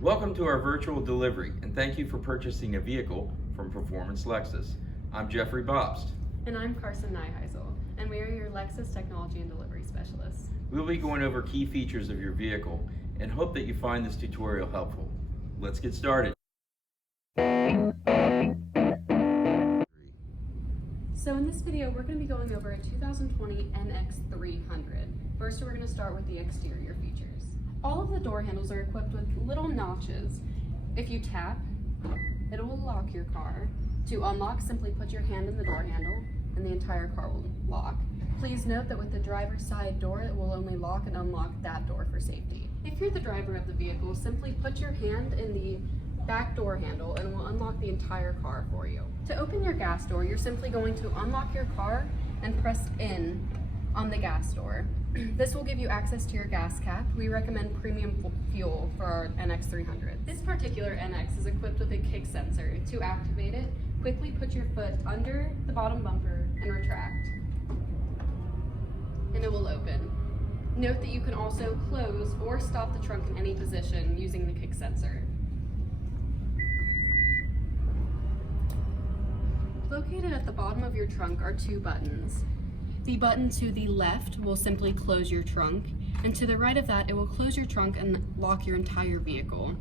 Welcome to our virtual delivery, and thank you for purchasing a vehicle from Performance Lexus. I'm Jeffrey Bobst. And I'm Carson Nyheisel, and we are your Lexus Technology and Delivery Specialists. We'll be going over key features of your vehicle and hope that you find this tutorial helpful. Let's get started. So in this video, we're going to be going over a 2020 NX 300. First, we're going to start with the exterior features. All of the door handles are equipped with little notches. If you tap, it will lock your car. To unlock, simply put your hand in the door handle and the entire car will lock. Please note that with the driver's side door, it will only lock and unlock that door for safety. If you're the driver of the vehicle, simply put your hand in the back door handle and it will unlock the entire car for you. To open your gas door, you're simply going to unlock your car and press in on the gas door. This will give you access to your gas cap. We recommend premium fuel for our NX 300. This particular NX is equipped with a kick sensor. To activate it, quickly put your foot under the bottom bumper and retract, and it will open. Note that you can also close or stop the trunk in any position using the kick sensor. Located at the bottom of your trunk are two buttons. The button to the left will simply close your trunk, and to the right of that, it will close your trunk and lock your entire vehicle.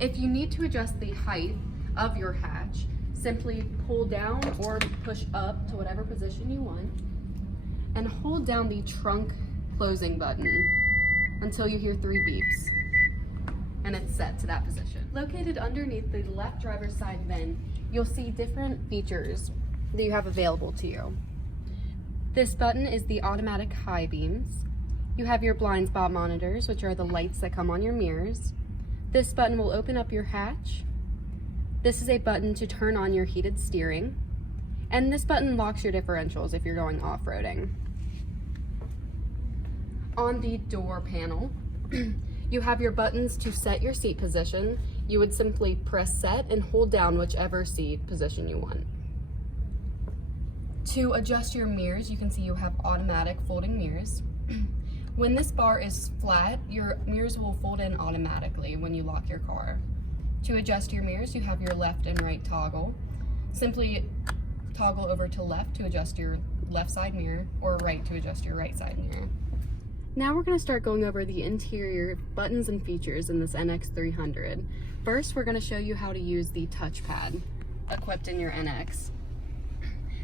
If you need to adjust the height of your hatch, simply pull down or push up to whatever position you want, and hold down the trunk closing button until you hear 3 beeps, and it's set to that position. Located underneath the left driver's side vent, you'll see different features that you have available to you. This button is the automatic high beams. You have your blind spot monitors, which are the lights that come on your mirrors. This button will open up your hatch. This is a button to turn on your heated steering. And this button locks your differentials if you're going off-roading. On the door panel, you have your buttons to set your seat position. You would simply press set and hold down whichever seat position you want. To adjust your mirrors, you can see you have automatic folding mirrors. When this bar is flat, your mirrors will fold in automatically when you lock your car. To adjust your mirrors, you have your left and right toggle. Simply toggle over to left to adjust your left side mirror, or right to adjust your right side mirror. Now we're going to start going over the interior buttons and features in this NX 300. First, we're going to show you how to use the touchpad equipped in your NX.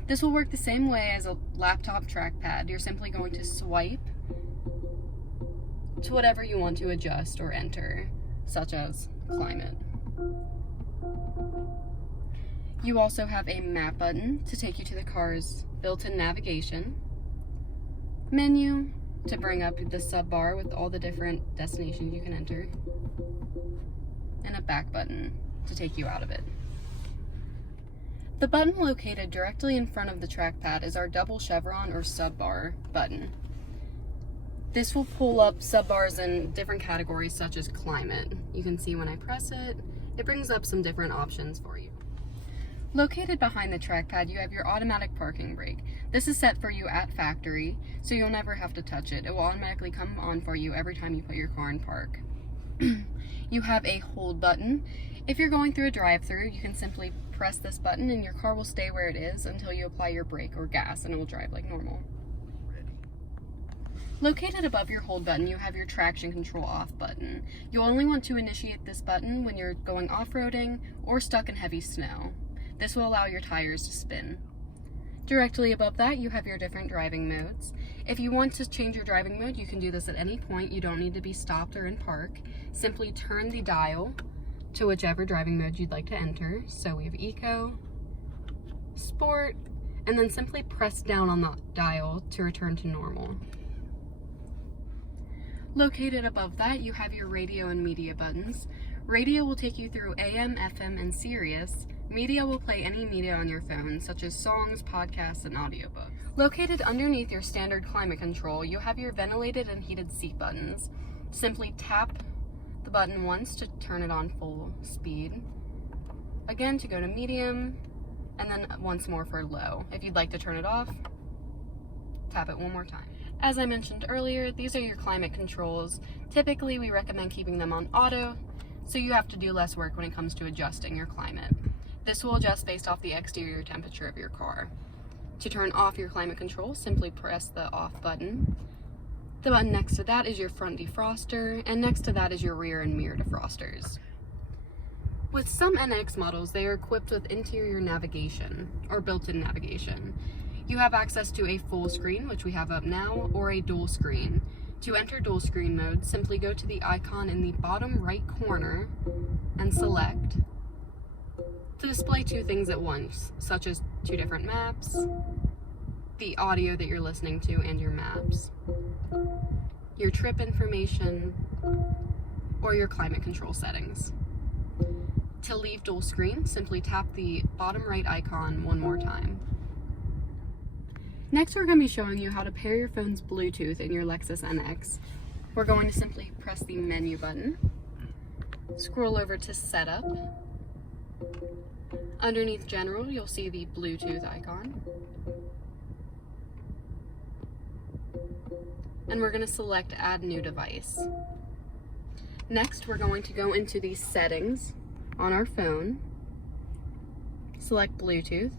This will work the same way as a laptop trackpad. You're simply going to swipe to whatever you want to adjust or enter, such as climate. You also have a map button to take you to the car's built-in navigation, menu to bring up the sub bar with all the different destinations you can enter, and a back button to take you out of it. The button located directly in front of the trackpad is our double chevron or sub bar button. This will pull up sub bars in different categories such as climate. You can see when I press it, it brings up some different options for you. Located behind the trackpad, you have your automatic parking brake. This is set for you at factory, so you'll never have to touch it. It will automatically come on for you every time you put your car in park. You have a hold button. If you're going through a drive-through, you can simply press this button and your car will stay where it is until you apply your brake or gas, and it will drive like normal. Located above your hold button, you have your traction control off button. You'll only want to initiate this button when you're going off-roading or stuck in heavy snow. This will allow your tires to spin. Directly above that, you have your different driving modes. If you want to change your driving mode, you can do this at any point. You don't need to be stopped or in park. Simply turn the dial to whichever driving mode you'd like to enter. So we have Eco, Sport, and then simply press down on the dial to return to normal. Located above that, you have your radio and media buttons. Radio will take you through AM, FM, and Sirius. Media will play any media on your phone, such as songs, podcasts, and audiobooks. Located underneath your standard climate control, you have your ventilated and heated seat buttons. Simply tap the button once to turn it on full speed. Again to go to medium, and then once more for low. If you'd like to turn it off, tap it one more time. As I mentioned earlier, these are your climate controls. Typically, we recommend keeping them on auto, so you have to do less work when it comes to adjusting your climate. This will adjust based off the exterior temperature of your car. To turn off your climate control, simply press the off button. The button next to that is your front defroster, and next to that is your rear and mirror defrosters. With some NX models, they are equipped with interior navigation, or built-in navigation. You have access to a full screen, which we have up now, or a dual screen. To enter dual screen mode, simply go to the icon in the bottom right corner and select to display two things at once, such as two different maps, the audio that you're listening to and your maps, your trip information, or your climate control settings. To leave dual screen, simply tap the bottom right icon one more time. Next, we're going to be showing you how to pair your phone's Bluetooth in your Lexus NX. We're going to simply press the menu button, scroll over to Setup. Underneath General, you'll see the Bluetooth icon. And we're going to select Add New Device. Next, we're going to go into the settings on our phone, select Bluetooth,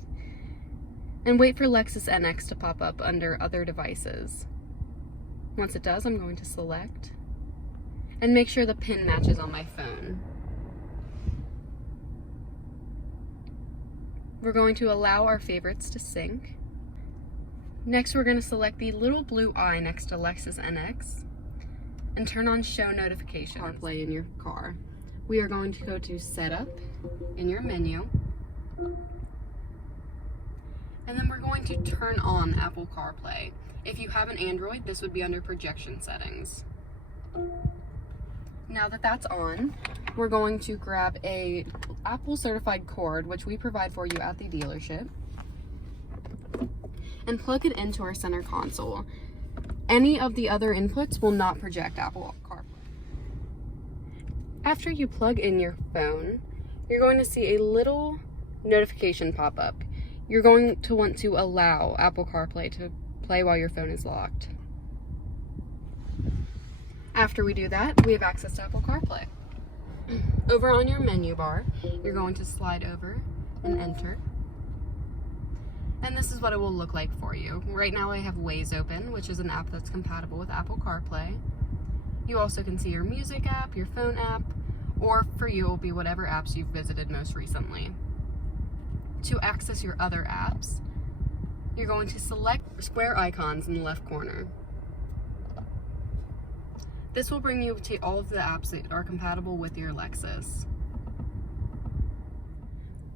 and wait for Lexus NX to pop up under Other Devices. Once it does, I'm going to select and make sure the pin matches on my phone. We're going to allow our favorites to sync. Next, we're going to select the little blue eye next to Lexus NX and turn on Show Notifications. CarPlay in your car. We are going to go to Setup in your menu, and then we're going to turn on Apple CarPlay. If you have an Android, this would be under Projection Settings. Now that that's on, we're going to grab a Apple certified cord, which we provide for you at the dealership, and plug it into our center console. Any of the other inputs will not project Apple CarPlay. After you plug in your phone, you're going to see a little notification pop up. You're going to want to allow Apple CarPlay to play while your phone is locked. After we do that, we have access to Apple CarPlay. Over on your menu bar, you're going to slide over and enter. And this is what it will look like for you. Right now I have Waze open, which is an app that's compatible with Apple CarPlay. You also can see your music app, your phone app, or for you it will be whatever apps you've visited most recently. To access your other apps, you're going to select square icons in the left corner. This will bring you to all of the apps that are compatible with your Lexus.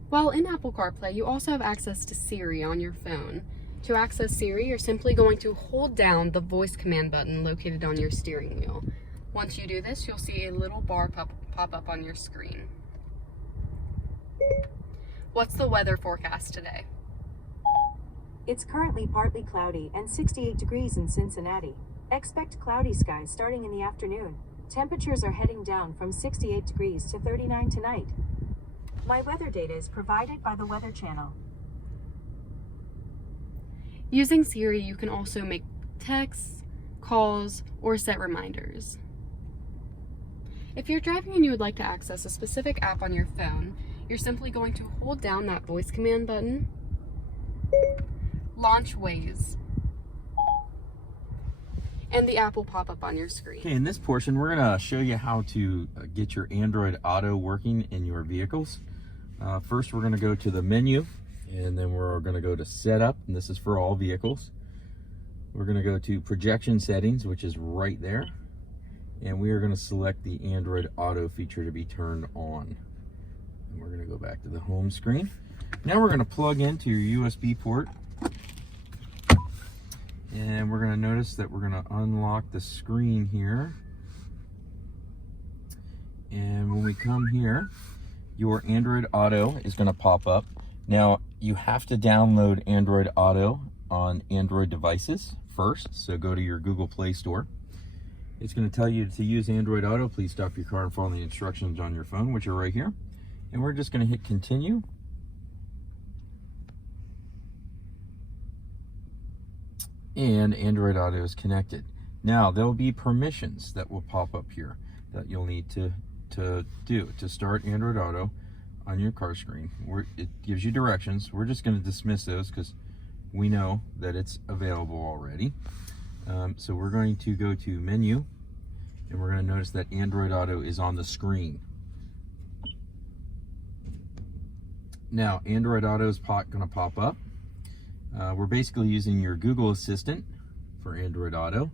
While in Apple CarPlay, you also have access to Siri on your phone. To access Siri, you're simply going to hold down the voice command button located on your steering wheel. Once you do this, you'll see a little bar pop up on your screen. What's the weather forecast today? It's currently partly cloudy and 68 degrees in Cincinnati. Expect cloudy skies starting in the afternoon. Temperatures are heading down from 68 degrees to 39 tonight. My weather data is provided by the Weather Channel. Using Siri, you can also make texts, calls, or set reminders. If you're driving and you would like to access a specific app on your phone, you're simply going to hold down that voice command button, launch Waze, and the app will pop up on your screen. Okay, in this portion, we're gonna show you how to get your Android Auto working in your vehicles. First, we're gonna go to the menu, and then we're gonna go to Setup, and this is for all vehicles. We're gonna go to Projection Settings, which is right there, and we are gonna select the Android Auto feature to be turned on. And we're gonna go back to the home screen. Now we're gonna plug into your USB port, and we're gonna notice that we're gonna unlock the screen here. And when we come here, your Android Auto is gonna pop up. Now, you have to download Android Auto on Android devices first, so go to your Google Play Store. It's gonna tell you to use Android Auto. Please stop your car and follow the instructions on your phone, which are right here. And we're just gonna hit continue. And Android Auto is connected. Now, there'll be permissions that will pop up here that you'll need to to do to start Android Auto on your car screen. It gives you directions. We're just going to dismiss those because we know that it's available already. So we're going to go to Menu, and we're going to notice that Android Auto is on the screen. Now, Android Auto is going to pop up. We're basically using your Google Assistant for Android Auto.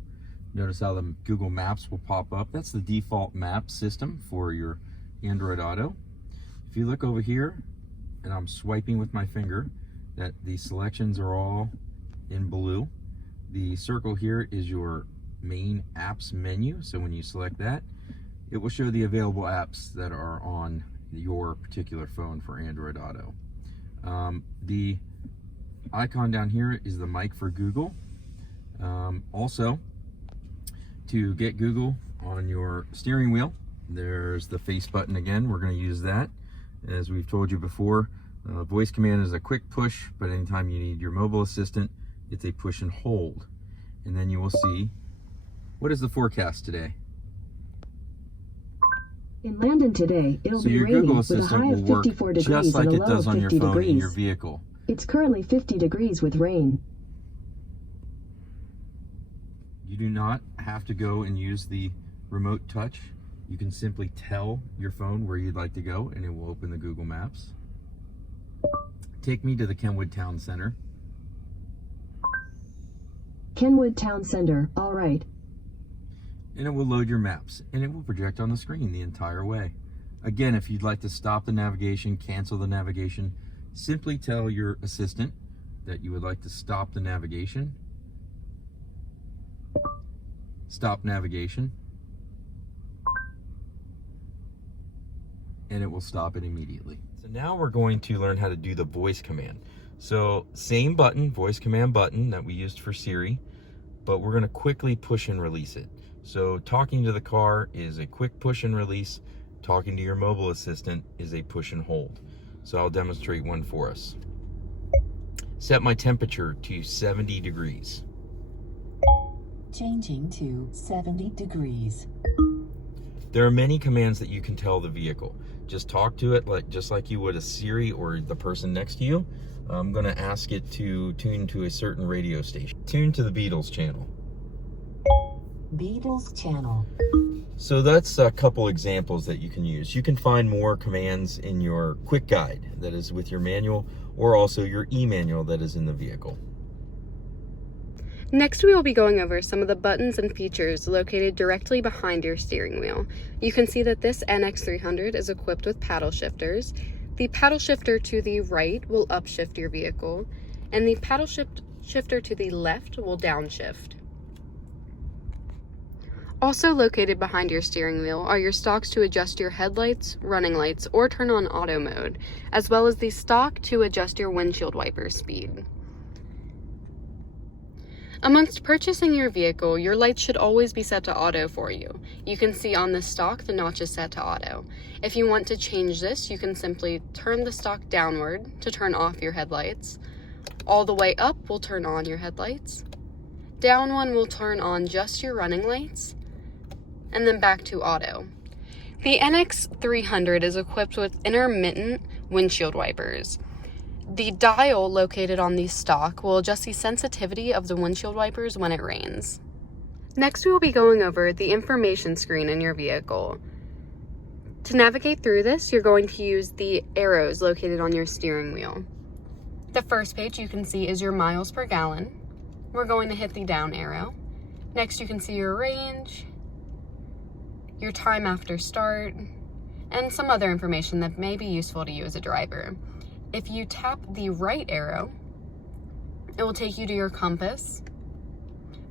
Notice how the Google Maps will pop up. That's the default map system for your Android Auto. If you look over here, and I'm swiping with my finger, that the selections are all in blue. The circle here is your main apps menu. So when you select that, it will show the available apps that are on your particular phone for Android Auto. The icon down here is the mic for Google. Also, to get Google on your steering wheel, there's the face button again. We're going to use that. As we've told you before, voice command is a quick push, but anytime you need your mobile assistant, it's a push and hold. And then you will see, what is the forecast today? In Landon today, it'll So be your rainy Google with a Assistant high will of work 54 degrees just like and a it low does of on your 50 phone degrees. in your vehicle. It's currently 50 degrees with rain. You do not have to go and use the remote touch. You can simply tell your phone where you'd like to go, and it will open the Google Maps. Take me to the Kenwood Town Center. Kenwood Town Center, all right. And it will load your maps, and it will project on the screen the entire way. Again, if you'd like to stop the navigation, cancel the navigation, simply tell your assistant that you would like to stop the navigation. Stop navigation. And it will stop it immediately. So now we're going to learn how to do the voice command. So same button, voice command button that we used for Siri, but we're going to quickly push and release it. So talking to the car is a quick push and release. Talking to your mobile assistant is a push and hold. So I'll demonstrate one for us. Set my temperature to 70 degrees. Changing to 70 degrees. There are many commands that you can tell the vehicle. Just talk to it just like you would a Siri or the person next to you. I'm going to ask it to tune to a certain radio station. Tune to the Beatles channel. Beatles channel. So that's a couple examples that you can use. You can find more commands in your quick guide that is with your manual, or also your e-manual that is in the vehicle. Next, we will be going over some of the buttons and features located directly behind your steering wheel. You can see that this NX 300 is equipped with paddle shifters. The paddle shifter to the right will upshift your vehicle, and the paddle shifter to the left will downshift. Also located behind your steering wheel are your stalks to adjust your headlights, running lights, or turn on auto mode, as well as the stalk to adjust your windshield wiper speed. Amongst purchasing your vehicle, your lights should always be set to auto for you. You can see on the stalk the notch is set to auto. If you want to change this, you can simply turn the stalk downward to turn off your headlights. All the way up will turn on your headlights. Down one will turn on just your running lights, and then back to auto. The NX 300 is equipped with intermittent windshield wipers. The dial located on the stalk will adjust the sensitivity of the windshield wipers when it rains. Next, we will be going over the information screen in your vehicle. To navigate through this, you're going to use the arrows located on your steering wheel. The first page you can see is your miles per gallon. We're going to hit the down arrow. Next, you can see your range, your time after start, and some other information that may be useful to you as a driver. If you tap the right arrow, it will take you to your compass,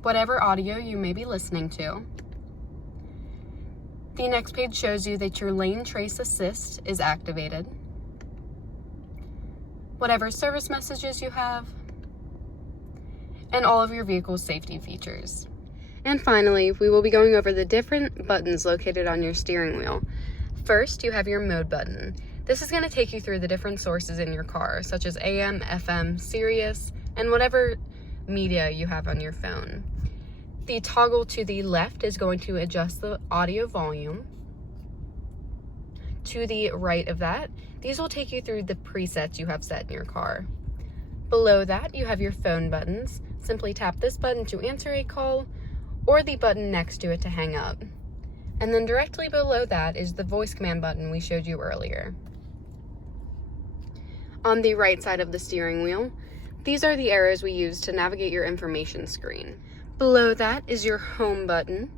whatever audio you may be listening to. The next page shows you that your lane trace assist is activated, whatever service messages you have, and all of your vehicle's safety features. And finally, we will be going over the different buttons located on your steering wheel. First, you have your mode button. This is going to take you through the different sources in your car, such as AM, FM, Sirius, and whatever media you have on your phone. The toggle to the left is going to adjust the audio volume. To the right of that, these will take you through the presets you have set in your car. Below that, you have your phone buttons. Simply tap this button to answer a call, or the button next to it to hang up. And then directly below that is the voice command button we showed you earlier. On the right side of the steering wheel, these are the arrows we use to navigate your information screen. Below that is your home button.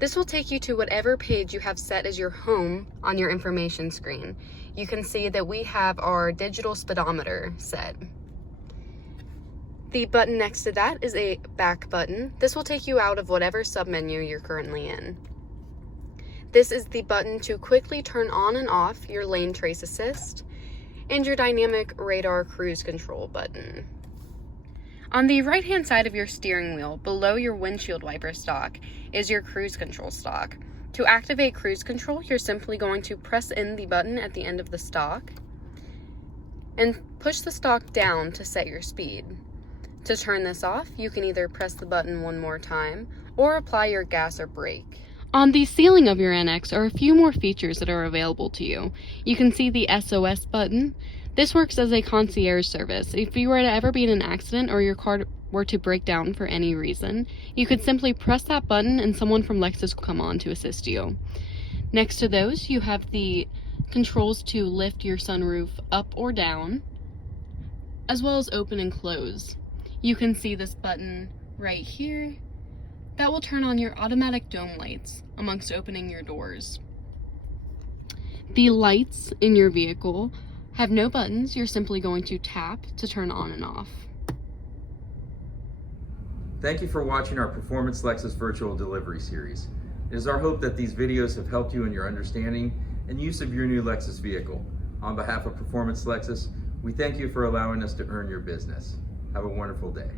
This will take you to whatever page you have set as your home on your information screen. You can see that we have our digital speedometer set. The button next to that is a back button. This will take you out of whatever submenu you're currently in. This is the button to quickly turn on and off your lane trace assist and your dynamic radar cruise control button. On the right-hand side of your steering wheel, below your windshield wiper stalk, is your cruise control stalk. To activate cruise control, you're simply going to press in the button at the end of the stalk and push the stalk down to set your speed. To turn this off, you can either press the button one more time or apply your gas or brake. On the ceiling of your NX are a few more features that are available to you. You can see the SOS button. This works as a concierge service. If you were to ever be in an accident or your car were to break down for any reason, you could simply press that button and someone from Lexus will come on to assist you. Next to those, you have the controls to lift your sunroof up or down, as well as open and close. You can see this button right here. That will turn on your automatic dome lights amongst opening your doors. The lights in your vehicle have no buttons. You're simply going to tap to turn on and off. Thank you for watching our Performance Lexus Virtual Delivery Series. It is our hope that these videos have helped you in your understanding and use of your new Lexus vehicle. On behalf of Performance Lexus, we thank you for allowing us to earn your business. Have a wonderful day.